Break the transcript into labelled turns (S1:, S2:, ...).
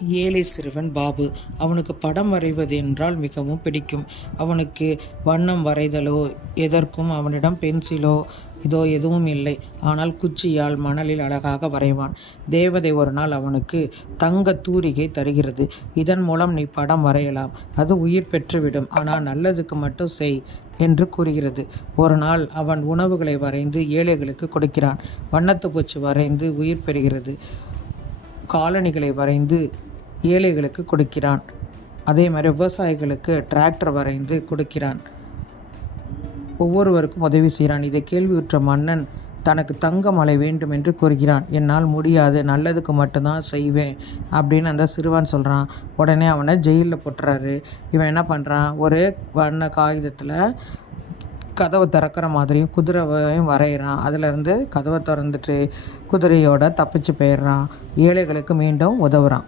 S1: ஏழை சிறுவன் பாபு. அவனுக்கு படம் வரைவது என்றால் மிகவும் பிடிக்கும். அவனுக்கு வண்ணம் வரைதலோ எதற்கும் அவனிடம் பென்சிலோ இதோ எதுவும் இல்லை. ஆனால் குச்சியால் மணலில் அழகாக வரைவான். தேவதை ஒரு நாள் அவனுக்கு தங்க தூரிகை தருகிறது. இதன் மூலம் நீ படம் வரையலாம். அது உயிர் பெற்றுவிடும். ஆனால் நல்லதுக்கு மட்டும் செய் என்று கூறுகிறது. ஒரு நாள் அவன் உணவுகளை வரைந்து ஏழைகளுக்கு கொடுக்கிறான். வண்ணத்து பூச்சி வரைந்து உயிர் பெறுகிறது. காலணிகளை வரைந்து ஏழைகளுக்கு கொடுக்கிறான். அதே மாதிரி விவசாயிகளுக்கு டிராக்டர் வரைந்து கொடுக்கிறான். ஒவ்வொருவருக்கும் உதவி செய்கிறான். இதை கேள்வியுற்ற மன்னன் தனக்கு தங்க மலை வேண்டும் என்று கூறுகிறான். என்னால் முடியாது நல்லதுக்கு மட்டும்தான் செய்வேன் அப்படின்னு அந்த சிறுவன் சொல்கிறான் உடனே அவனை ஜெயிலில் போட்டுறாரு. இவன் என்ன பண்ணுறான் ஒரு வண்ண காகிதத்தில் கதவை திறக்கிற மாதிரியும் குதிரையும் வரைகிறான் அதிலிருந்து கதவை திறந்துட்டு குதிரையோட தப்பிச்சு போயிடுறான். ஏழைகளுக்கு மீண்டும் உதவுறான்.